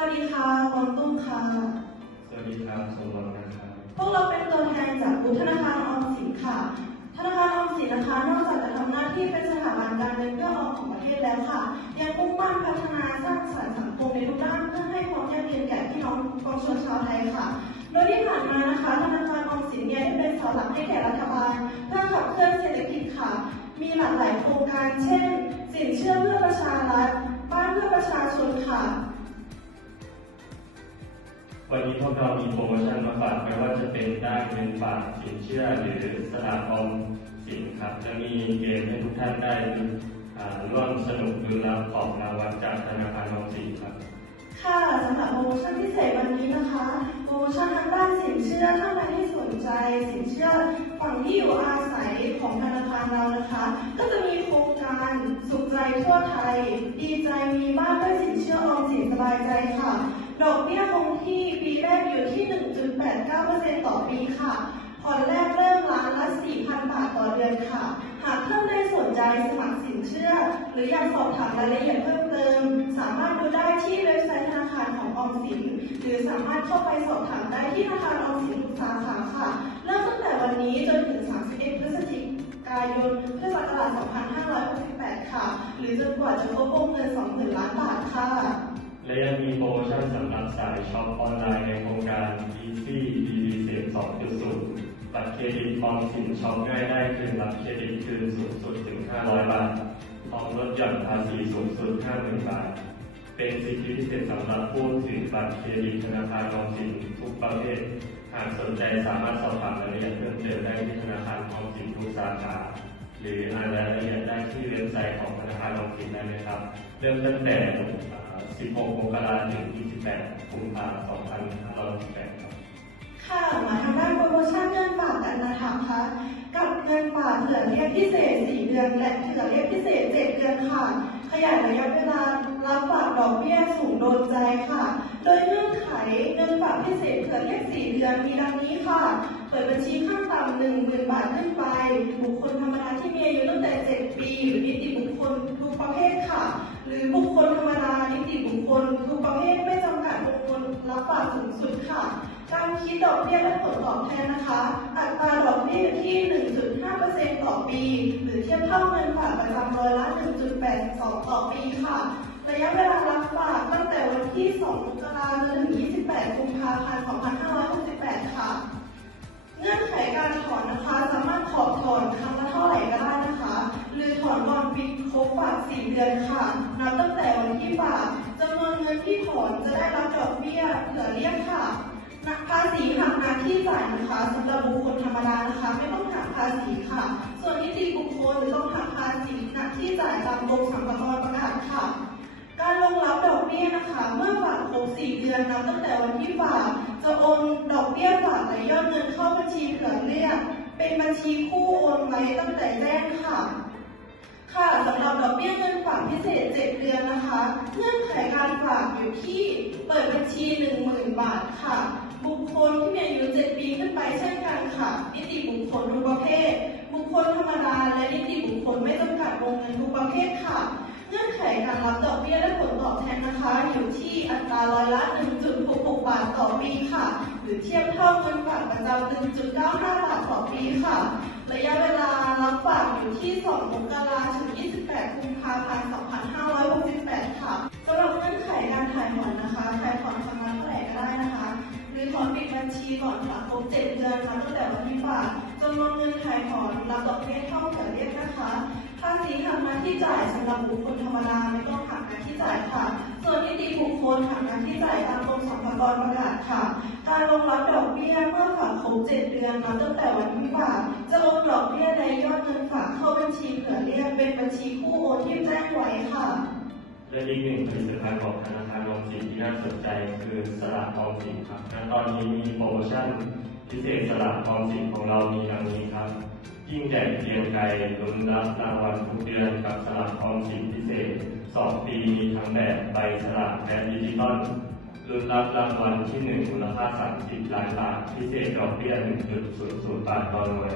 วัสดีค่ะกวางตุ้งค่ะ สวัสดีครับสมหวังนะครับพวกเราเป็นตัวแทนจากกลุ่มธนาคารออมสินค่ะ ธนาคารออมสินนะคะนอกจากจะทำหน้าที่เป็นสถาบันการเงินเพื่อออมของประเทศแล้วค่ะ ยังมุ่งมั่นพัฒนาสร้างสรรค์สังคมในทุกด้านเพื่อให้ความยั่งยืนแก่พี่น้องประชาชนชาวไทยค่ะ โดยที่ผ่านมานะคะธนาคารออมสินเนี่ยได้เป็นเสาหลักให้แก่รัฐบาลเพื่อขับเคลื่อนเศรษฐกิจค่ะ มีหลากหลายโครงการเช่น สินเชื่อเพื่อประชารัฐบ้านเพื่อประชาชนค่ะ วันนี้พวกเรามีโปรโมชั่นมาฝากไม่ว่าจะเป็นได้เงินฝากสินเชื่อหรือสลากออมสินครับ จะมีเกมให้ทุกท่านได้ร่วมสนุกดูรับของรางวัลจากธนาคารออมสินครับ ค่ะสำหรับโปรโมชั่นพิเศษวันนี้นะคะ โปรโมชั่นทางด้านสินเชื่อท่านใดที่สนใจสินเชื่อฝั่งที่อยู่อาศัยของธนาคารเรานะคะ ก็จะมีโครงการสุขใจทั่วไทย ดีใจมีบ้านด้วยสินเชื่อออมสินสบายใจ ดอกเบี้ยคงที่ปีแรกอยู่ที่ 1.89%ต่อปีค่ะ ผ่อนแรกเริ่มล้านละ 4,000 บาทต่อเดือนค่ะ หากท่านใดสนใจสมัครสินเชื่อ หรืออยากสอบถามรายละเอียดเพิ่มเติม สามารถดูได้ที่เว็บไซต์ธนาคารของออมสิน หรือสามารถเข้าไปสอบถามได้ที่ธนาคารออมสินทุกสาขาค่ะ เริ่มตั้งแต่วันนี้จนถึง 31 พฤศจิกายนพุทธศักราช2568 ค่ะ หรือจนกว่าจะครบวงเงิน 20,000 ล้านบาทค่ะ และยังมีโปรโมชั่นสำหรับสายช็อปออนไลน์ในโครงการ Easy BB เศษ2.0บัตรเครดิตออมสินช็อปง่ายได้คืนรับเครดิตคืนสูงสุดถึง 500 บาทพร้อมลดหย่อนภาษีสูงสุด 50,000 บาท เป็นสิทธิพิเศษสำหรับผู้ถือบัตรเครดิตธนาคารออมสินทุกประเภท หากสนใจสามารถสอบถามรายละเอียดเพิ่มเติมได้ที่ธนาคารออมสินทุกสาขาหรืออ่านรายละเอียดได้ที่เว็บไซต์ของธนาคารออมสินได้เลยครับ เริ่มตั้งแต่ 16มกราคมถึง28กุมภาพันธ์2568ครับ ค่ะ มาทางด้านโปรโมชั่นเงินฝากกันนะคะกับเงินฝากเผื่อเรียกพิเศษ 4 เดือน และเผื่อเรียกพิเศษ 7 เดือนค่ะ ขยายระยะเวลารับฝากดอกเบี้ยสูงโดนใจค่ะ โดยเงื่อนไขเงินฝากพิเศษเผื่อเรียก 4 เดือนมีดังนี้ค่ะ เปิดบัญชีขั้นต่ำ1 0,000 บาทขึ้นไป บุคคลธรรมดาที่มีอายุตั้งแต่ 7 ปี หรือนิติบุคคลทุกประเภทค่ะ หรือบุคคล ลทุกประเภทไม่จำกัดบุคคลรับฝากสูงสุดค่ะ การคิดดอกเบี้ยและผลตอบแทนนะคะ อัตราดอกเบี้ยอยู่ที่ 1.5%ต่อปี หรือเทียบเท่าเงินฝากประจำร้อยละ 1.82 ต่อปีค่ะ ระยะเวลารับฝากตั้งแต่วันที่ 2 มกราคมจนถึง 28 กุมภาพันธ์ 2568 ค่ะ เงื่อนไขการถอนนะคะ สามารถถอนถอนครั้งละเท่าไหร่ก็ได้นะคะ หรือถอนก่อนปิดครบฝาก 4 เดือนค่ะ นับตั้งแต่วันที่ฝากจำนวนเงินที่ถอนจะไดอกเบี้ยเผื่อเรียกค่ะนักภาษีหักหน้าที่จ่ายนะคะสำหรับบุคคลธรรมดานะคะ ไม่ต้องหักภาษีค่ะ ส่วนนิติบุคคลต้องหักภาษีหน้าที่จ่ายตามกรมสรรพากรประกาศค่ะ การลงรับดอกเบี้ยนะคะ เมื่อฝากครบ4เดือนนับตั้งแต่วันที่ฝากจะโอนดอกเบี้ยฝากและยอดเงินเข้าบัญชีเผื่อเรียก เป็นบัญชีคู่โอนไว้ตั้งแต่แรกค่ะ ค่ะสำหรับดอกเบี้ยเงินฝากพิเศษ 7 เดือนนะคะ เงื่อนไขการฝากอยู่ที่เปิดบัญชี 10,000 บาทค่ะ บุคคลที่มีอายุ 7 ปีขึ้นไปเช่นกันค่ะ นิติบุคคลทุกประเภท บุคคลธรรมดา และนิติบุคคลไม่จำกัดวงเงินทุกประเภทค่ะ เงื่อนไขการรับดอกเบี้ยและผลตอบแทนนะคะ อยู่ที่อัตราร้อยละ 1.66 บาทต่อปีค่ะ หรือเทียบเท่าเงินฝากประจำ1.95 บาทต่อปีค่ะ ระยะเวลารับฝากอยู่ที่ 2 มกราคมถึง 28 กุมภาพันธ์ 2568 ค่ะสำหรับเงื่อนไขการถ่ายถอนนะคะถ่ายถอนครั้งละเท่าไหร่ก็ได้นะคะ หรือถอนปิดบัญชีก่อนฝากครบ7เดือนมาตั้งแต่วันที่ฝากจำนวนเงินถ่ายถอนรับดอกเบี้ยเท่าเผื่อเรียกนะคะภาษีหักหน้าที่จ่ายสำหรับบุคคลธรรมดาไม่ต้องหักหน้าที่จ่ายค่ะ ส่วนนิติบุคคลหักหน้าที่จ่ายตามากรประกาศค่ะ การลงรับดอกเบี้ยเมื่อฝากครบ7เดือนนับตั้งแต่วันที่ฝากจะโอนดอกเบี้ยในยอดเงินฝากเข้าบัญชีเผื่อเรียกเป็นบัญชีคู่โอนที่แจ้งไว้ค่ะและอีกหนึ่งผลิตภัณฑ์ของธนาคารออมสินที่น่าสนใจคือสลากออมสินครับณตอนนี้มีโปรโมชั่นพิเศษสลากออมสินของเรามีดังนี้ครับ ยิ่งใหญ่เกรียงไกรลุ้นรับรางวัลทุกเดือนกับสลากออมสินพิเศษ 2 ปีมีทั้งแบบใบสลากและดิจิตอล ลุ้นรับรางวัลที่1มูลค่า 30 ล้านบาท พิเศษดอกเบี้ย 1.00บาทต่อหน่วย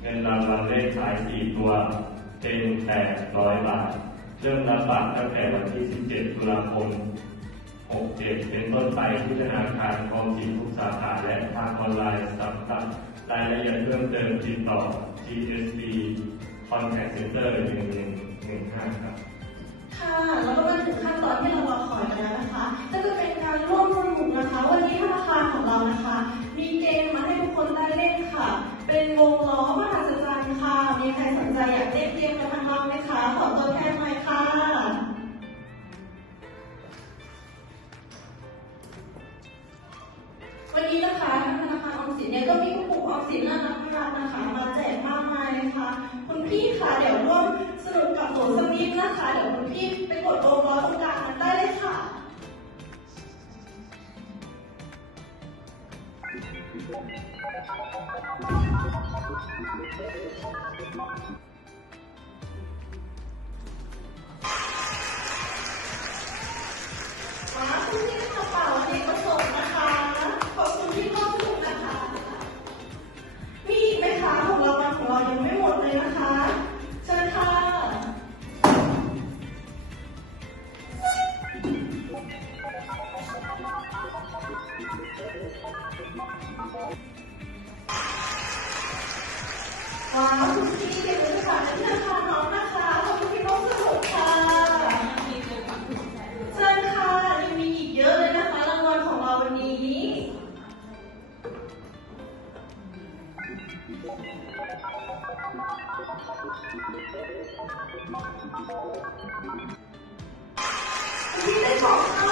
เงินรางวัลเลขท้าย 4 ตัว เป็น 800 บาท เริ่มรับบัตรตั้งแต่วันที่ 17 ตุลาคม 67 เป็นต้นไปที่ธนาคารออมสินทุกสาขาและทางออนไลน์สำหรับรายละเอียดเพิ่มเติมติดต่อ GSB Contact Center 1115 ครับ ค่ะ แล้วก็มาถึงขั้นตอนที่เรารอคอยกันแล้วนะคะนั่นก็เป็นการร่วมสนุกนะคะ วันนี้ธนาคารของเรานะคะ มีเกมมาให้ทุกคนได้เล่นค่ะ เป็นวงล้อมหัศจรรย์ค่ะ มีใครสนใจอยากเล่นเกมกันบ้างไหมคะ ขอตัวแทนหน่อยค่ะวันนี้นะคะธนาคารออมสินเนี่ยก็มีกระปุกออมสินน่ารักน่ารักนะคะ มาแจกมากมายเลยค่ะ คุณพี่ค่ะเดี๋ยวร่วม สนุกกับหนูสักนิดนะคะ เดี๋ยวคุณพี่ไปกดโลโก้ตรงกลางนั้นได้เลยค่ะว้ ว้าวคุณพี่เก็บไว้ฝากที่ธนคารน้องนะคะขอบคุณที่ร่วมสนุกค่ะเชิญค่ะยังมีอีกเยอะเลยนะคะรางวัลของเราวันนี้ Thank you.